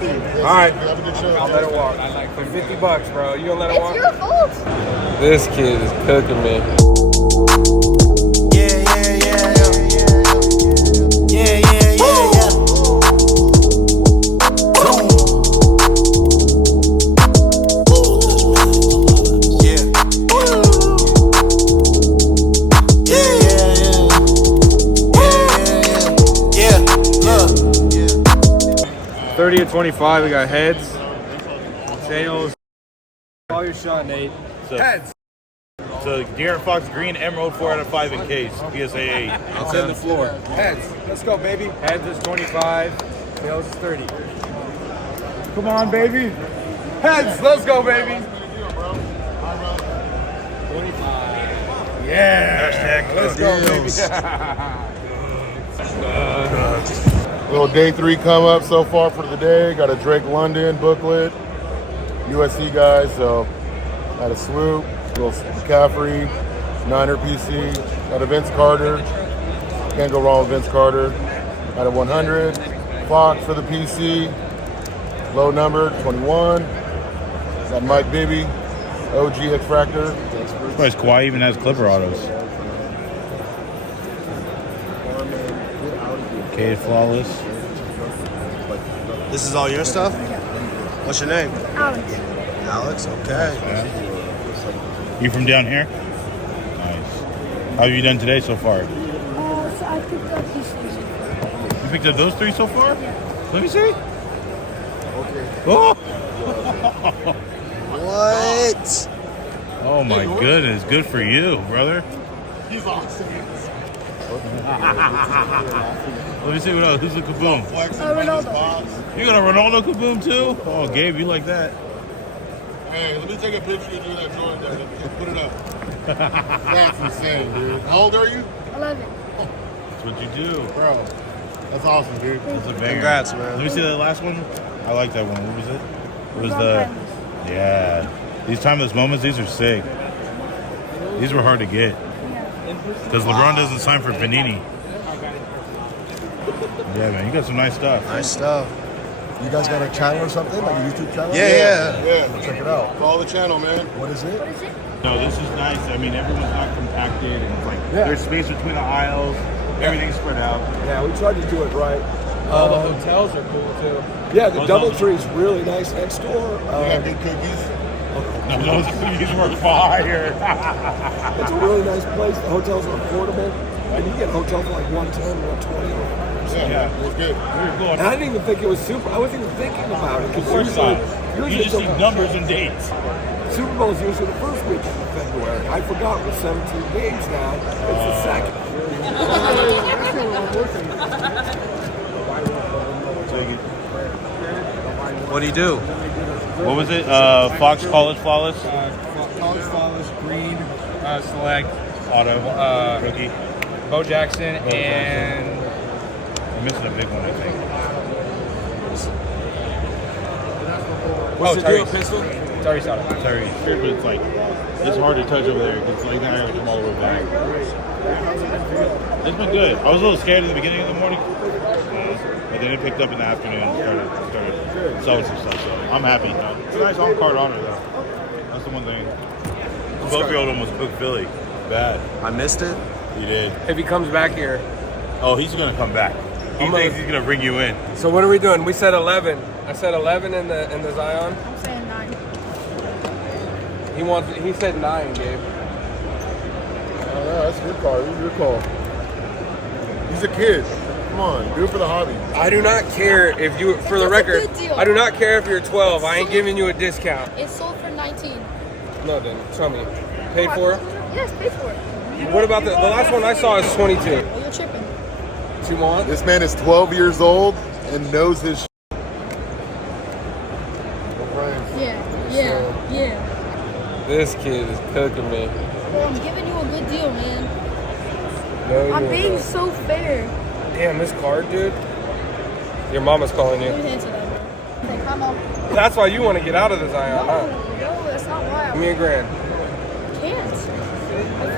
50. All right. Have a good show. I'll let it walk. For 50 bucks, bro. You gonna let it walk? It's your fault. This kid is cooking me. Yeah, yeah, yeah, yeah. Yeah, yeah, yeah, yeah. Boom. Yeah. Yeah, yeah, yeah. Yeah, yeah, yeah. Look. 30 to 25, we got heads, tails. Call your shot, Nate. Heads. So De'Aaron Fox green, emerald 4 out of 5 in case. PSA 8. It's in the floor. Heads. Let's go, baby. Heads is 25. Tails is 30. Come on, baby. Heads. Let's go, baby. 25. Yeah. Hashtag Let's go, baby. Little day 3 come up so far for the day. Got a Drake London booklet. USC guys, so got a swoop. Little McCaffrey, Niner PC. Got a Vince Carter. Can't go wrong with Vince Carter. Got a 100. Fox for the PC. Low number, 21. Got Mike Bibby. OG X-Fractor. Surprised Kawhi even has Clipper autos. Okay, flawless. This is all your stuff? What's your name? Alex. Alex, okay. Yeah. You from down here? Nice. How have you done today so far? So I picked up these things. You picked up those 3 so far? Yeah. Let me see. Oh! What? Oh my goodness, good for you, brother. He's awesome. Let me see what else. Who's the kaboom? Ronaldo. You got a Ronaldo kaboom too? Oh, Gabe, you like that? Hey, let me take a picture of you in that joint there. Just put it up. That's insane, dude. How old are you? 11. That's what you do. Bro, that's awesome, dude. That's a banger. Congrats, man. Let me see the last one. I like that one. What was it? It was the... Yeah. These timeless moments, these are sick. These were hard to get. Because LeBron doesn't sign for Panini. Yeah, man, you got some nice stuff. Nice stuff. You guys got a channel or something, like a YouTube channel? Yeah. Check it out. Follow the channel, man. What is it? What is it? No, this is nice. I mean, everyone's not compacted, and it's like Yeah. there's space between the aisles. Everything's spread out. Yeah, we tried to do it right. All the hotels are cool, too. Yeah, the DoubleTree is really nice next door. You got good cookies? No, those cookies were fire. It's a really nice place. The hotels are affordable. And you get a hotel for like 110, 120. Yeah, it was good. Very cool. And I didn't even think it was super. I wasn't even thinking about it. Of course not. You just see usually numbers and dates. Super Bowl is usually the first weekend of February. I forgot with 17 games now. It's the second. What do you do? What was it? Fox College Flawless? College Flawless, Green, Select, Auto. Rookie. Bo Jackson, and I'm missing a big one, I think. what's the deal, Pistol? Tyrese Auto. Sorry. But it's like, it's hard to touch over there because like, now I have to come all the way back. It's been good. I was a little scared in the beginning of the morning. But then it picked up in the afternoon and started selling some stuff. So I'm happy. It's a nice on-card honor, though. That's the one thing. Bofield almost cooked Philly. Bad. I missed it. He did. If he comes back here. Oh, he's going to come back. He thinks he's going to bring you in. So what are we doing? We said 11. I said 11 in the Zion. I'm saying 9. He said 9, Gabe. Oh, yeah, that's your call. It's your call. He's a kid. Come on, do it for the hobby. I do not care if you, for the It's a record, good deal. I do not care if you're 12. I ain't giving you a discount. It's sold for 19. No, then tell me. Paid for it? Yes, paid for it. What about the last one I saw is 22. Well, you're tripping. What you want? This man is 12 years old and knows his shit. Yeah. This kid is cooking me. Well, I'm giving you a good deal, man. No, I'm you're being not. so fair. Damn, this card, dude. Your mama's calling Let me you. answer that, bro. Okay, come on. That's why you want to get out of the Zion, huh? No, that's not why. Give me a grand. I can't. I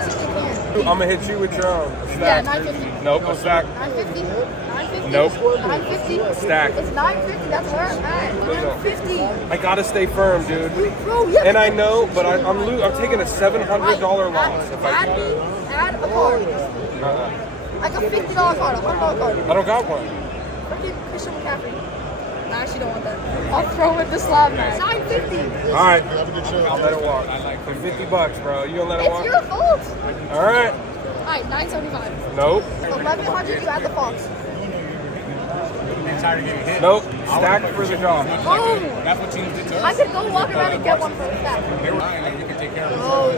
physically can't. I'm gonna hit you with your own. A Yeah, stack. 950. Nope, a stack. 950. 950. 950. Nope. 950. Stack. It's 950. That's where I'm at. 950. I gotta stay firm, dude. Bro, yeah. And I know, but I'm taking a $700 loss. If Add a card. Like a $50 card, a $100 card. I don't got one. Freaking Christian McCaffrey. I actually don't want that. I'll throw it the slab man. 950. All right, I'll let it walk. For $50, bro. You gonna let it walk? It's your fault. All right. Alright, 975. Nope. 1100 you add the Fox. Nope. Stack for the job. Oh! I could go walk around and get one for a stack. Oh.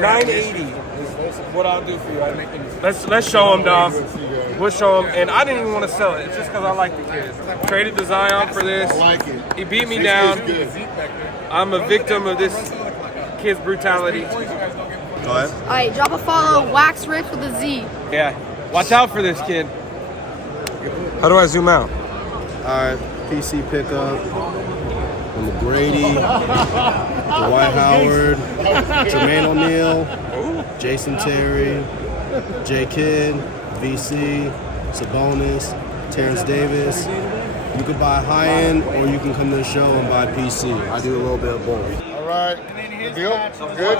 980 is what I'll do for you. Let's show him, Dom. We'll show him. And I didn't even want to sell it. It's just because I like the kid. Traded the Zion for this. I like it. He beat me down. I'm a victim of this kid's brutality. Go ahead. Alright, drop a follow, Wax Rich with a Z. Yeah. Watch out for this kid. How do I zoom out? Alright, PC pickup. The McGrady, Dwight Howard, Jermaine O'Neal, Jason Terry, J Kidd, VC, Sabonis, Terrence Davis. You could buy high end or you can come to the show and buy PC. I do a little bit of both. All right, deal, good.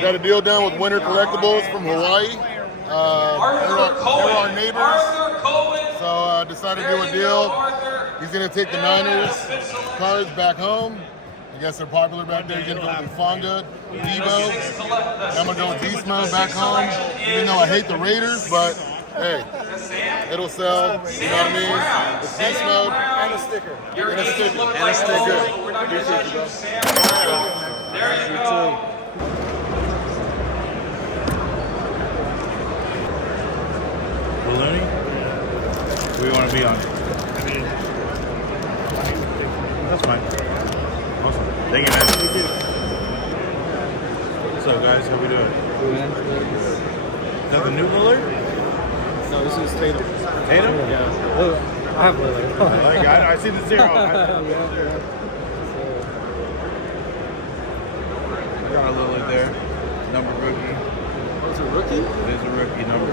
Got a deal done with Winter Collectibles from Hawaii. They're our neighbors, so decided to do a deal. He's gonna take the Niners cards back home. I guess they're popular back there. He's gonna go with Fonga, Debo. I'm gonna go with D-Smo back home. Even though I hate the Raiders, but hey, it'll sell. You know what I mean? It's D-Smo and a sticker. And a sticker. And a sticker. Appreciate you, bro. You too. Baloney? Who do you want to be on? That's fine. Awesome. Thank you, man. What's up, guys? How we doing? Is that the new Lillard? No, this is Tatum. Tatum? Yeah. I have Lillard. I see the zero. I got a Lillard there. Number rookie. Oh, it's a rookie? It is a rookie number.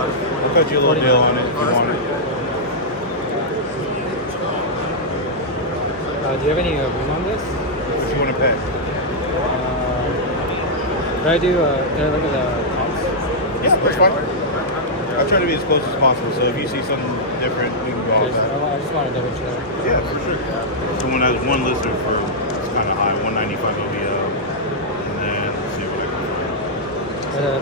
I'll cut you a little deal on it if you want it. Do you have any room on this? What you want to pay? Can I look at the comps? Yeah, that's fine. I'll try to be as close as possible, so if you see something different, we can go off that. I just want to double check. Yeah, for sure. Someone has one listener for, it's kind of high, 195 OBO, and then let's see what I can find.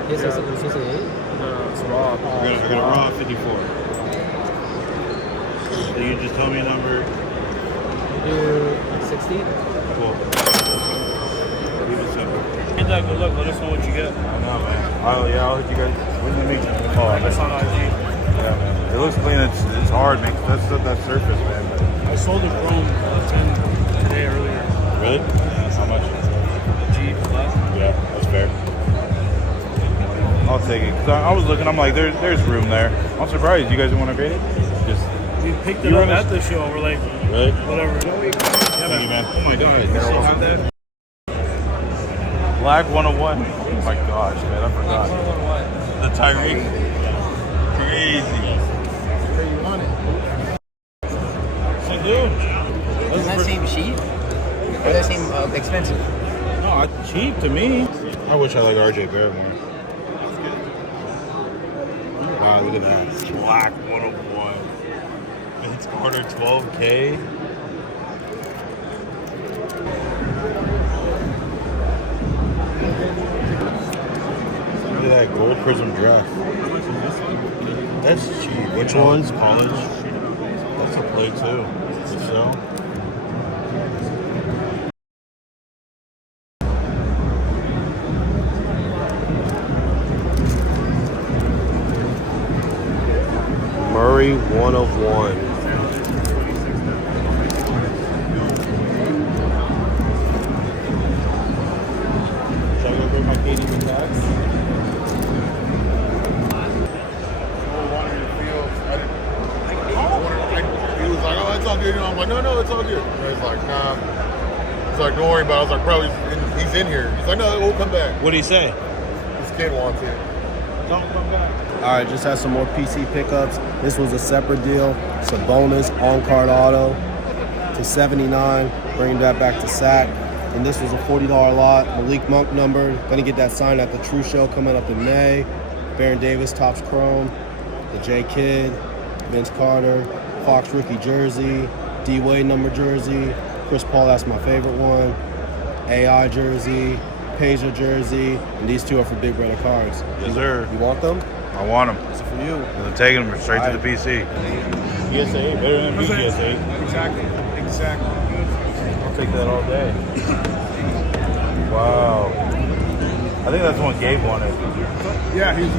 PSA 8? No, it's raw. I got a raw 54. So you just tell me a number. You do 60? Cool. Leave it simple. Get that good luck. Let us know what you get. I know, man. I'll hit you guys. When you meet you. That's on IG. Yeah, man. It looks clean. It's hard, man. That's that surface, man. I sold a Chrome 10 today earlier. Really? How much? G flat. Yeah, that's fair. I'll take it. Cause I was looking. I'm like, there's room there. I'm surprised. You guys want to grade it? Just. We picked it up at the show. We're like, Really? whatever. Thank you, man. Oh my god. You still have that? Black 101. Oh my gosh, man. I forgot. The Tyreek. Crazy. You want it? So, dude. Does that seem cheap? Or does that seem expensive? No, cheap to me. I wish I liked RJ Barrett more. Wow, look at that. Black 101. It's Carter 12K. Look at that gold prism dress. That's cheap. Which one's college? That's a play too. So. Murray 1 of 1. Shall I go get my Katie McDowell? He was like, it's all good. I'm like, no, it's all good. And he's like, nah. It's like, don't worry about it. I was like, bro, he's in here. He's like, no, we'll come back. What'd he say? This kid wants it. Don't come back. All right, just have some more PC pickups. This was a separate deal. It's a bonus on-card auto to 79, bringing that back to SAC. And this was a $40 lot. Malik Monk number. Gonna get that signed at the True Show coming up in May. Baron Davis, Topps Chrome. The J Kidd, Vince Carter, Fox rookie jersey, D Wade number jersey, Chris Paul, that's my favorite one. AI jersey, Pager jersey, and these two are for Big Brother cards. Yes, sir. You want them? I want them. It's for you. I'm taking them straight to the PC. ESA, better than PGSA. Exactly. I'll take that all day. Wow. I think that's the one Gabe wanted. Yeah, he's.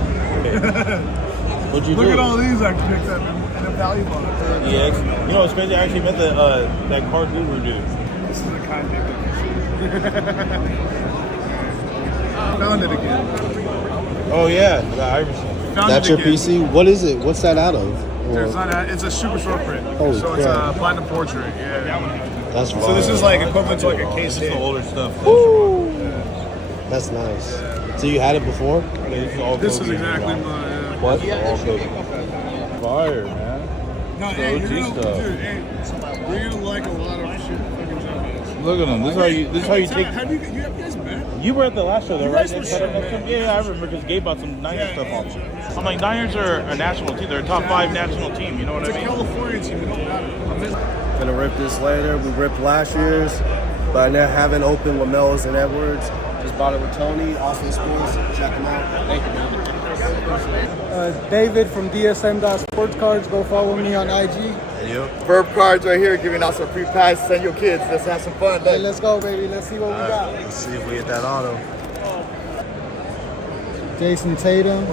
What'd you do? Look at all these I picked up and the value on it. Yeah, you know, it's crazy. I actually met that card guru dude. This is the kind of Found it again. Oh yeah, the Iverson. Found That's it your again. PC? What is it? What's that out of? It's not it's a super short print. Holy so it's crap. a platinum portrait. Yeah. That's So this is like equivalent to like a case. This is the older stuff. That's nice. So you had it before? This is exactly my. What? Fire, man. No, hey, you're gonna, dude, hey, you're gonna like a lot of shit fucking jumpers. Look at them. This is how you take. How do you have guys met? You were at the last show, though, right? guys were Yeah, I remember because Gabe bought some Niners stuff off. I'm like, Niners are a national team. They're a top 5 national team. You know what I It's a mean? California team. It don't matter. Gonna rip this later. We ripped last year's, but I haven't opened with Mellows and Edwards. Just bought it with Tony, Austin Sports. Check them out. Thank you, man. David from DSM.Sportscards. Go follow me on IG. Verb cards right here, giving out some free packs. Send your kids. Let's have some fun. Hey, let's go, baby. Let's see what we got. Let's see if we get that auto. Jason Tatum.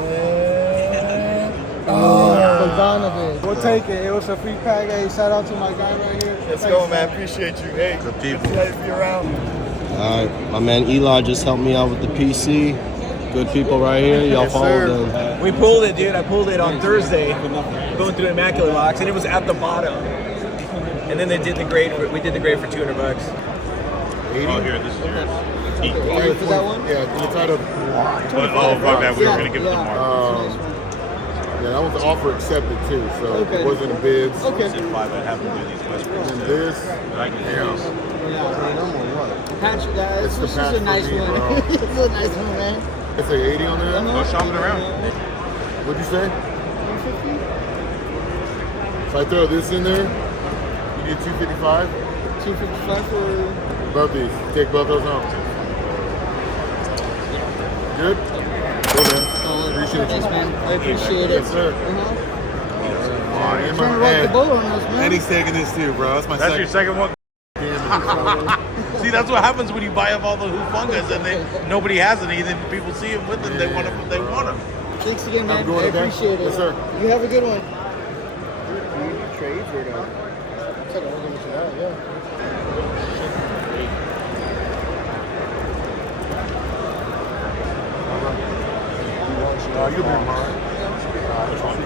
Bogdanovich. We'll take it. It was a free pack. Hey, shout out to my guy right here. Let's go, man. Appreciate you. Hey, Good people. excited to be around. All right, my man Eli just helped me out with the PC. Good people right here. Y'all Yes, follow sir. them. We pulled it, dude. I pulled it on Thursday, going through Immaculate Box, and it was at the bottom. And then they did the grade. We did the grade for $200. Oh, here, this is yours. For that one? Yeah, it's out of. Oh, fuck that. We were going to give it to Mark. Yeah, that was the offer accepted too, so Okay. it wasn't a bid. Okay. It's 5. I'd have to do these Westbrook. And this, But I can do these. Yeah, man, I'm on what? Patch, guys. It's the This is patch a nice for me, one. bro. It's a nice one, man. it's a 80 on there. Go shopping around. What'd you say? 150? If I throw this in there, you get 255. 255 for. Both these. Take both those home. Good? Cool, man. Appreciate you. Thanks, man. I appreciate it. Yes, sir. You're trying to rock the boat on us, man. he's taking this too, bro. That's my That's your second one? See, that's what happens when you buy up all the Hufungas and nobody has any. Then people see them with them. They want them. They want them. Thanks again, man. I'm going I okay? appreciate it. Yes, sir. You have a good one. Trades or no? You'll be mine. Which one?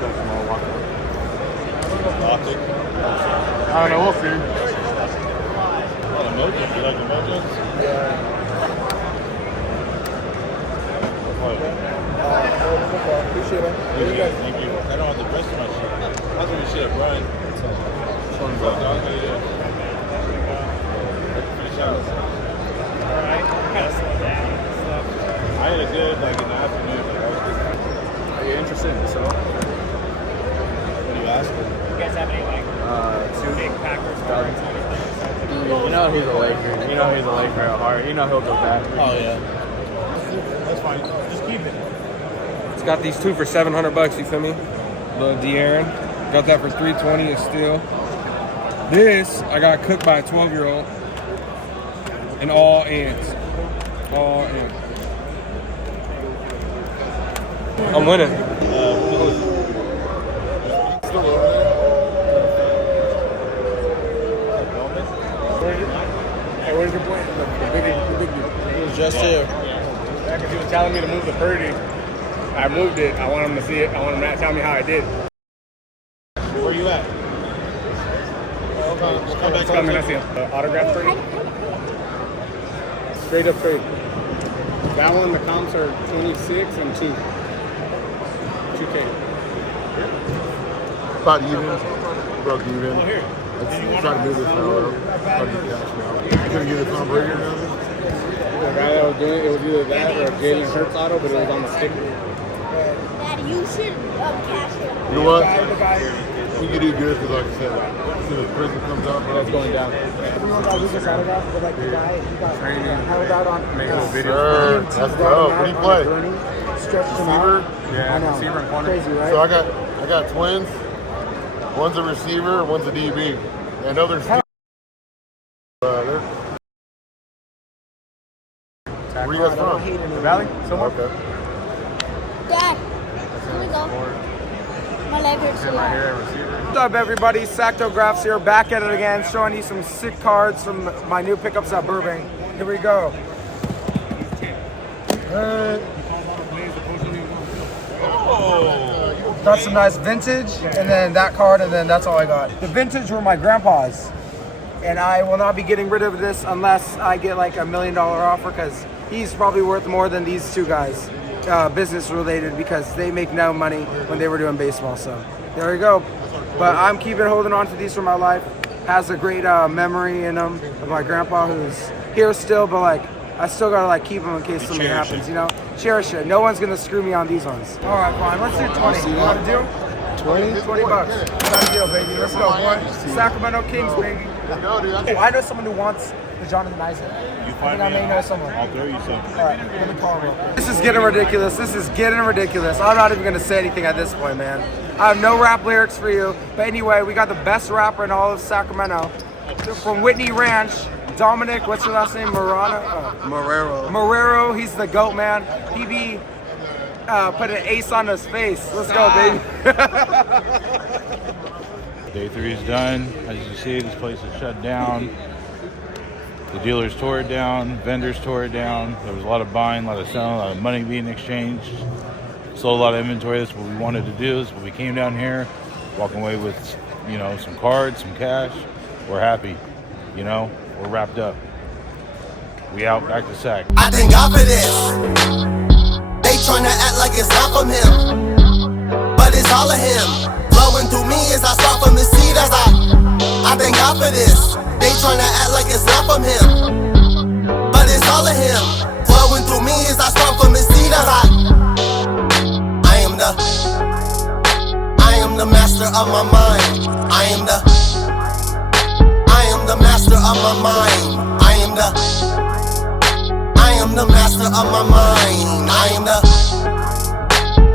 I don't know. We'll see. Emojis? You like emojis? Appreciate it. Thank you. I don't have the rest of my shit. That's what we should have run. I had a good, like, in the afternoon. Like, I was good. Are you interested in so? What are you asking? You guys have any like two big Packers cards? You know he's a Laker. You know he's a Laker at heart. You know he'll go back. Oh, yeah. That's fine. Just keep it. It's got these two for $700. You feel me? The De'Aaron. Got that for $320 a steal. This I got cooked by a 12-year-old. And all ants. All ants. I'm winning. Still over there. Hey, where's your point? The big dude. He was just here. Back when he was telling me to move the 30, I moved it. I want him to see it. I want him to tell me how I did. Where you at? Come back. I see him. Autograph trade. Straight up trade. That one, the comps are 26 and 2. 2K. About even. Broke even. Let's try to move this now. Try to get cash now. You gonna get a Tom Brady or nothing? The guy that was doing it, was either that or Jalen Hurts auto, but it was on the sticker. Daddy, you should cash it. You know what? You can do good because, like I said, as soon as prison comes out, bro, it's going down. Everyone got Lucas autograph, but like the guy, he got held out on Yes, sir. That's dope. What do you play? Receiver? Yeah, I know. Receiver and corner. Crazy, right? So I got twins. One's a receiver, one's a DB. I know there's they're where you guys from? The Valley? Somewhere? Okay. Dad, here we go. My leg hurts a lot. What's up, everybody? Sactographs here, back at it again, showing you some sick cards from my new pickups at Burbank. Here we go. Got some nice vintage, and then that card, and then that's all I got. The vintage were my grandpa's, and I will not be getting rid of this unless I get like $1 million offer, because he's probably worth more than these two guys, business related, because they make no money when they were doing baseball. So there we go. But I'm holding on to these for my life. Has a great memory in them of my grandpa, who's here still, but like I still gotta like keep them in case something happens, you know? Cherish it. No one's gonna screw me on these ones. All right, fine. Let's do 20. You got a deal? 20? 20 bucks. Got a deal, baby. Let's go, boy. Sacramento Kings, baby. Oh, I know someone who wants the Jonathan Isaac. You find me, I may know someone. I'll throw you some. All right, let me call him. This is getting ridiculous. This is getting ridiculous. I'm not even gonna say anything at this point, man. I have no rap lyrics for you. But anyway, we got the best rapper in all of Sacramento. From Whitney Ranch, Dominic, what's your last name? Marrero. Marrero, he's the GOAT, man. He be put an ace on his face. Let's go, baby. Day 3 is done. As you see, this place is shut down. The dealers tore it down. Vendors tore it down. There was a lot of buying, a lot of selling, a lot of money being exchanged. Sold a lot of inventory. That's what we wanted to do. That's what we came down here, walking away with, you know, some cards, some cash. We're happy, you know. We're wrapped up. We out, back to Sac. I thank God for this. They tryna act like it's not from him, but it's all of him. Flowing through me as I start from the seed as I thank God for this. They tryna act like it's not from him, but it's all of him. Flowing through me as I start from the seed as I am the master of my mind.